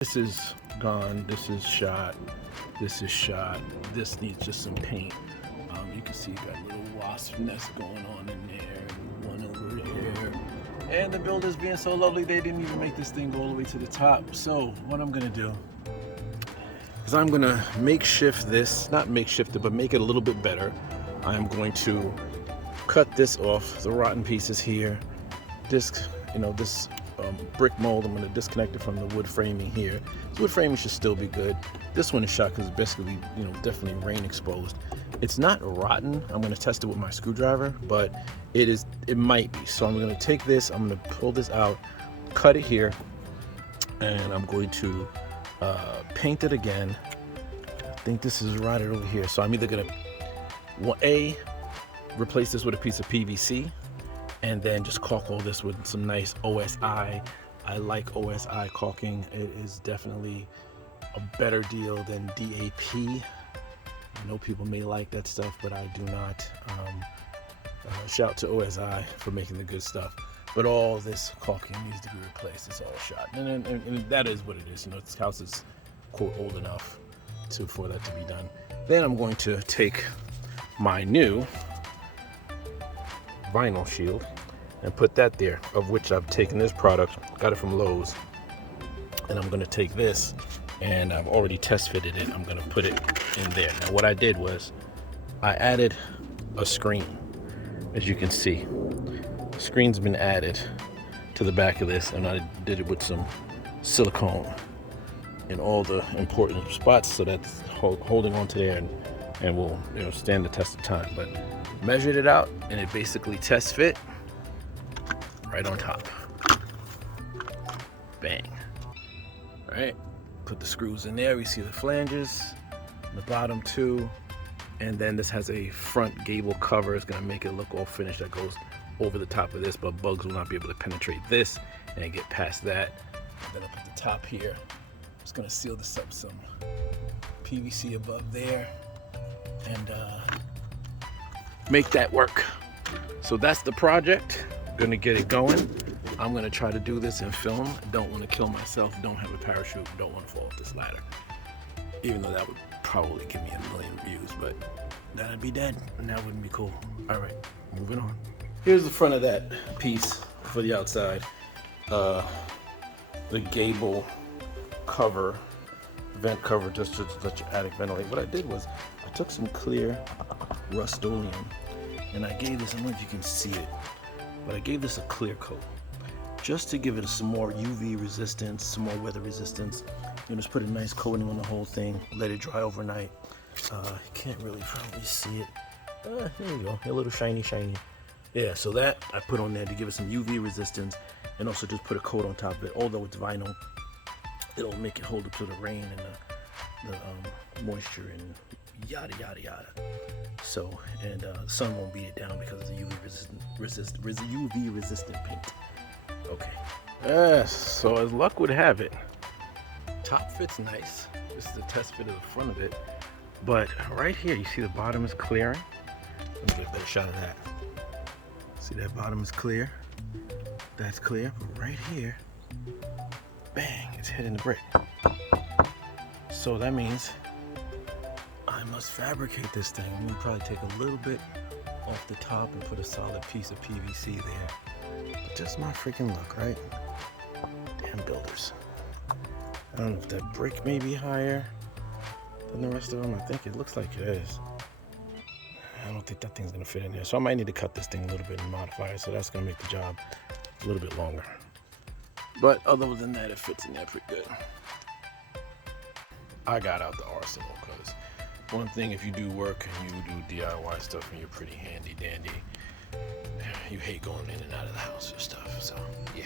This is gone, this is shot, this is shot, this needs just some paint. You can see you got a little wasp nest going on in there, and one over there. And the builders being so lovely, they didn't even make this thing go all the way to the top. So what I'm gonna do is I'm gonna makeshift this, not makeshift it, but make it a little bit better. I'm going to cut this off, the rotten pieces here. This brick mold, I'm going to disconnect it from the wood framing here. This wood framing should still be good. This one is shot because it's basically, definitely rain exposed. It's not rotten. I'm going to test it with my screwdriver, but it might be. So I'm going to take this, I'm going to pull this out, cut it here, and I'm going to paint it again. I think this is rotted over here. So I'm either going to, replace this with a piece of PVC, and then just caulk all this with some nice OSI. I like OSI caulking. It is definitely a better deal than DAP. I know people may like that stuff, but I do not. Shout to OSI for making the good stuff. But all this caulking needs to be replaced. It's all shot. And that is what it is. This house is, quote, old enough for that to be done. Then I'm going to take my new vinyl shield and put that there, of which I've taken this product, got it from Lowe's, and I'm going to take this, and I've already test fitted it. I'm going to put it in there. Now what I did was I added a screen. As you can see, the screen's been added to the back of this, and I did it with some silicone in all the important spots, so that's holding on to there and will stand the test of time. But measured it out, and it basically test fit right on top. Bang. All right, put the screws in there. We see the flanges, the bottom two, and then this has a front gable cover. It's gonna make it look all finished. That goes over the top of this, but bugs will not be able to penetrate this and get past that. And then I put the top here. Just gonna seal this up, some PVC above there, and make that work. So that's the project. Gonna get it going. I'm gonna try to do this in film. Don't want to kill myself. Don't have a parachute. Don't want to fall off this ladder. Even though that would probably give me 1 million views, but then I'd be dead, and that wouldn't be cool. All right, moving on. Here's the front of that piece for the outside. The gable cover, vent cover, just to let your attic ventilate. What I did was I took some clear Rust-Oleum, and I gave this, I don't know if you can see it, but I gave this a clear coat just to give it some more UV resistance, some more weather resistance. Just put a nice coating on the whole thing, let it dry overnight. You can't really probably see it. There you go, a little shiny. Yeah, so that I put on there to give it some UV resistance, and also just put a coat on top of it. Although it's vinyl, it'll make it hold up to the rain and the moisture and yada yada yada. So, and the sun won't beat it down because of the UV resistant paint. Okay. So as luck would have it, top fit's nice. This is the test fit of the front of it. But right here, you see the bottom is clearing. Let me get a better shot of that. See that bottom is clear? That's clear. But right here, bang, it's hitting the brick. So that means I must fabricate this thing. I'm gonna probably take a little bit off the top and put a solid piece of PVC there. But just my freaking luck, right? Damn builders. I don't know if that brick may be higher than the rest of them. I think it looks like it is. I don't think that thing's gonna fit in there. So I might need to cut this thing a little bit and modify it. So that's gonna make the job a little bit longer. But other than that, it fits in there pretty good. I got out the arsenal because one thing, if you do work and you do DIY stuff and you're pretty handy dandy, you hate going in and out of the house for stuff. So yeah,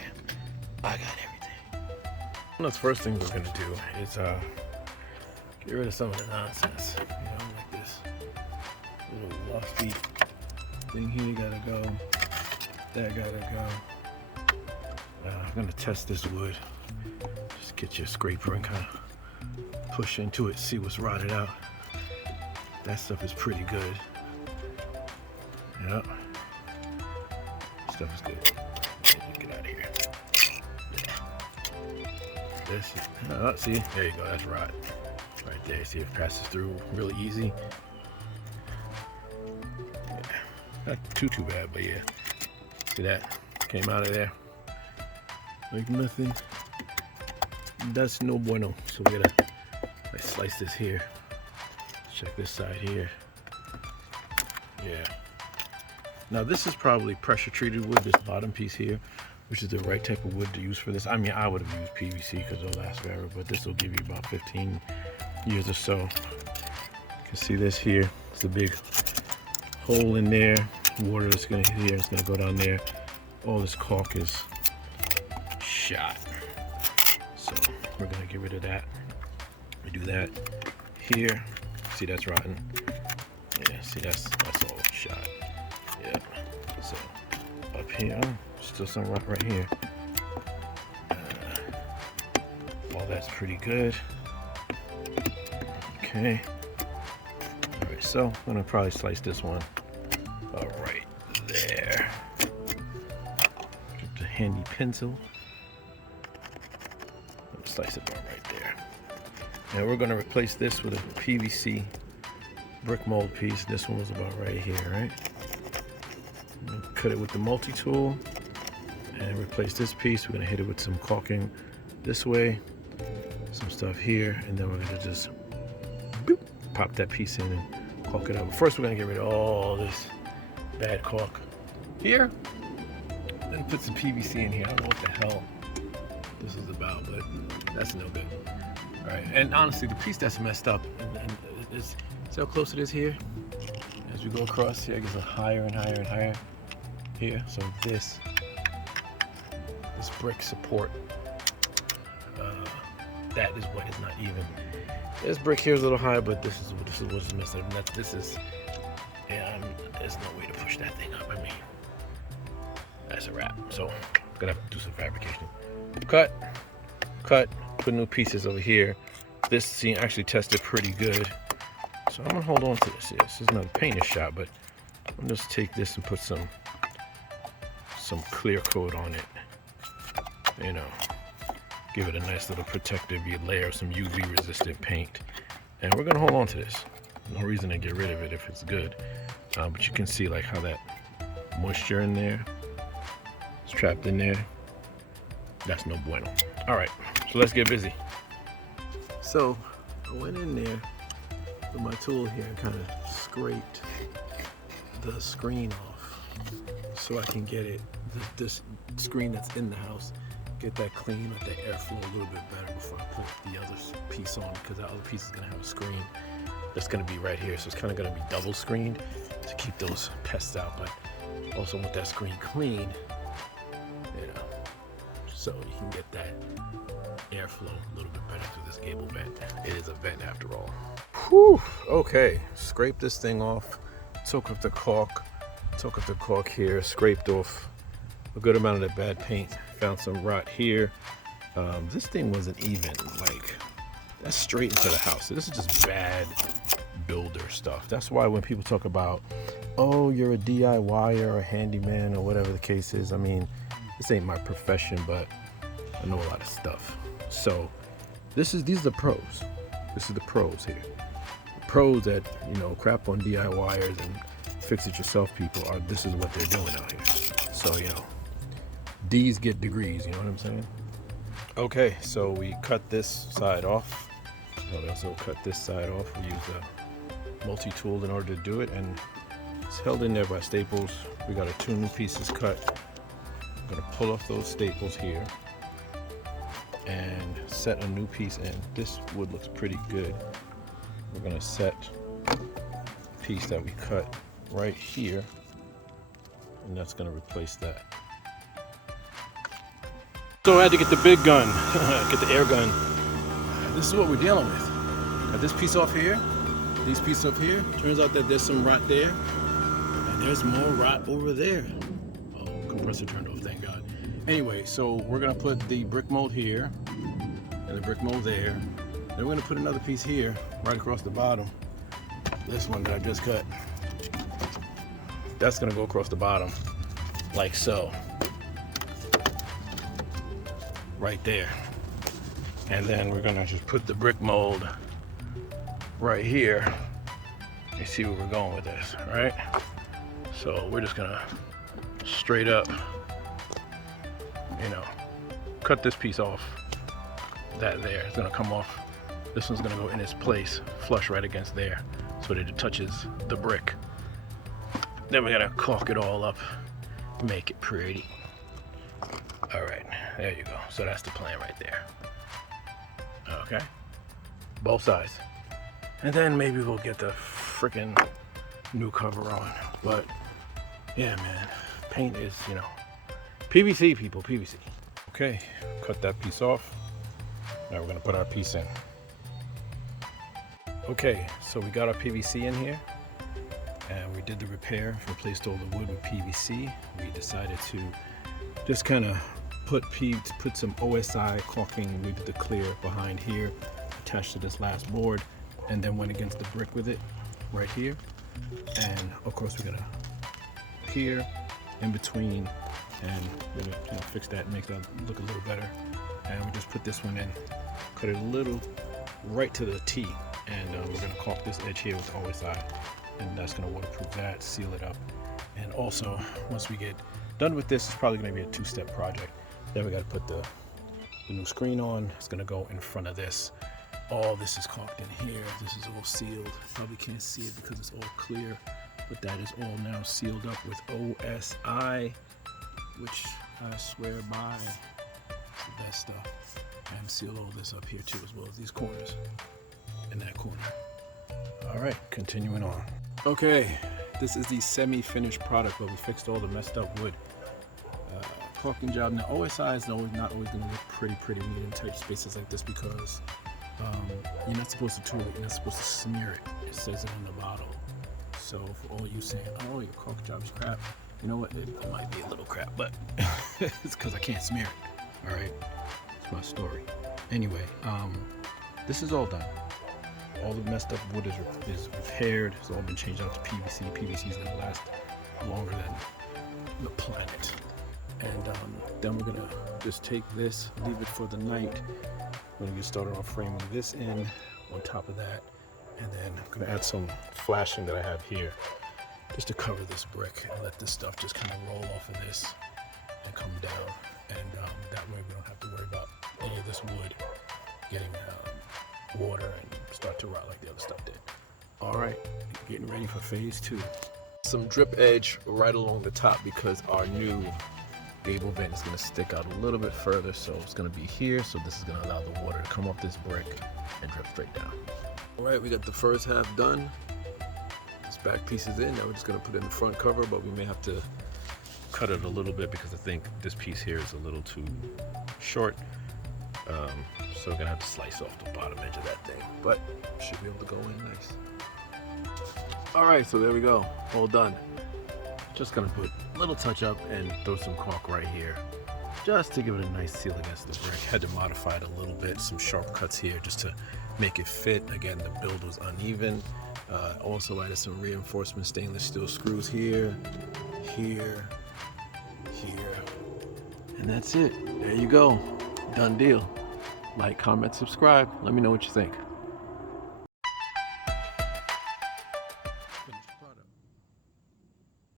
I got everything. One of the first things we're gonna do is get rid of some of the nonsense. Like this little waspy thing here gotta go. That gotta go. I'm gonna test this wood. Just get your scraper and kind of push into it, see what's rotted out. That stuff is pretty good. Yep. Stuff is good. Get out of here. Yeah. This, see, there you go, that's rot. Right there, see if it passes through really easy. Yeah. Not too bad, but yeah. See that? Came out of there like nothing. That's no bueno. So we gotta slice this here. Check this side here. Yeah. Now this is probably pressure treated wood, this bottom piece here, which is the right type of wood to use for this. I mean, I would have used PVC because it'll last forever, but this will give you about 15 years or so. You can see this here. It's a big hole in there. Water that's gonna hit here, it's gonna go down there. All this caulk is shot. So we're gonna get rid of that. We do that here. See, that's rotten. Yeah, see, that's all shot. Yeah. So up here, still some rot right here. All that's pretty good. Okay. All right, so I'm gonna probably slice this one. All right, there. Get the handy pencil. Slice it about right there. Now we're gonna replace this with a PVC brick mold piece. This one was about right here, right? Cut it with the multi-tool and replace this piece. We're gonna hit it with some caulking this way, some stuff here, and then we're gonna just boop, pop that piece in and caulk it up. But first we're gonna get rid of all this bad caulk here, then put some PVC in here. I don't know what the hell this is about, but that's no good. All right, and honestly, the piece that's messed up, and see how close it is here? As we go across here, it gets higher and higher and higher here. So this brick support, that is what is not even. This brick here is a little high, but this is what's messed up. This is, yeah, there's no way to push that thing up. I mean, that's a wrap. So I'm gonna have to do some fabrication. Cut, put new pieces over here. This scene actually tested pretty good. So I'm gonna hold on to this here. This is not a painted shot, but I'm just take this and put some clear coat on it. You know, give it a nice little protective layer of some UV resistant paint. And we're gonna hold on to this. No reason to get rid of it if it's good. But you can see like how that moisture in there is trapped in there. That's no bueno. All right, so let's get busy. So I went in there with my tool here and kind of scraped the screen off so I can get it, this screen that's in the house, get that clean, let the airflow a little bit better before I put the other piece on, because that other piece is gonna have a screen that's gonna be right here. So it's kind of gonna be double screened to keep those pests out, but also want that screen clean, you know, so you can get that airflow a little bit better through this gable vent. It is a vent after all. Whew, okay, scraped this thing off, took up the caulk here, scraped off a good amount of that bad paint, found some rot here. This thing wasn't even, like, that's straight into the house. So this is just bad builder stuff. That's why when people talk about, oh, you're a DIYer or a handyman or whatever the case is, I mean, this ain't my profession, but I know a lot of stuff. So these are the pros. This is the pros here. The pros that, you know, crap on DIYers and fix it yourself people are, this is what they're doing out here. So, you know, D's get degrees, you know what I'm saying? Okay, so we cut this side off. We also cut this side off. We use a multi-tool in order to do it, and it's held in there by staples. We got our 2 new pieces cut. I'm gonna pull off those staples here and set a new piece in. This wood looks pretty good. We're gonna set the piece that we cut right here, and that's gonna replace that. So I had to get the big gun, get the air gun. This is what we're dealing with. Got this piece off here, these pieces up here. Turns out that there's some rot there, and there's more rot over there. Oh, compressor turned off, thank God. Anyway, so we're gonna put the brick mold here, and the brick mold there. Then we're gonna put another piece here, right across the bottom. This one that I just cut. That's gonna go across the bottom, like so. Right there. And then we're gonna just put the brick mold right here. You see where we're going with this, right? So we're just gonna straight up, you know, cut this piece off. That there is gonna come off. This one's gonna go in its place, flush right against there, so that it touches the brick. Then we gotta caulk it all up, make it pretty. All right, there you go. So that's the plan right there. Okay, both sides. And then maybe we'll get the freaking new cover on. But yeah, man, paint is, you know, PVC, people, PVC. Okay, cut that piece off. Now we're gonna put our piece in. Okay, so we got our PVC in here and we did the repair, replaced all the wood with PVC. We decided to just kind of put some OSI caulking, we did the clear behind here, attached to this last board, and then went against the brick with it right here. And of course we're gonna here, in between, and we're gonna, you know, fix that and make that look a little better. And we just put this one in, cut it a little right to the T, and we're gonna caulk this edge here with OSI, and that's gonna waterproof that, seal it up. And also, once we get done with this, it's probably gonna be a two-step project. Then we gotta put the new screen on. It's gonna go in front of this. All this is caulked in here. This is all sealed. Probably can't see it because it's all clear, but that is all now sealed up with OSI, which I swear by. It's the best stuff. And seal all this up here too, as well as these corners and that corner. All right, continuing on. Okay, this is the semi-finished product, but we fixed all the messed up wood. Caulking job. Now OSI is not always going to look pretty when you're in tight spaces like this, because you're not supposed to tool it, you're not supposed to smear it. It says it on the bottle. So for all you saying, oh, your caulk job is crap, you know what, it might be a little crap, but it's because I can't smear it. All right, it's my story. Anyway, this is all done. All the messed up wood is repaired. It's all been changed out to PVC. PVC is going to last longer than the planet. And then we're gonna just take this, leave it for the night. We're gonna get started on framing this in on top of that. And then I'm gonna add some flashing that I have here just to cover this brick and let this stuff just kind of roll off of this and come down. And that way we don't have to worry about any of this wood getting water and start to rot like the other stuff did. All right, getting ready for phase 2. Some drip edge right along the top, because our new Gable vent is going to stick out a little bit further, so it's going to be here. So this is going to allow the water to come off this brick and drip straight down. All right, we got the first half done. This back piece is in. Now we're just going to put in the front cover, but we may have to cut it a little bit because I think this piece here is a little too short. So we're going to have to slice off the bottom edge of that thing, but should be able to go in nice. All right, so there we go, all done. Just gonna put a little touch up and throw some caulk right here, just to give it a nice seal against the brick. Had to modify it a little bit, some sharp cuts here just to make it fit. Again, the build was uneven. Also added some reinforcement stainless steel screws here, here, and that's it. There you go, done deal. Like, comment, subscribe. Let me know what you think.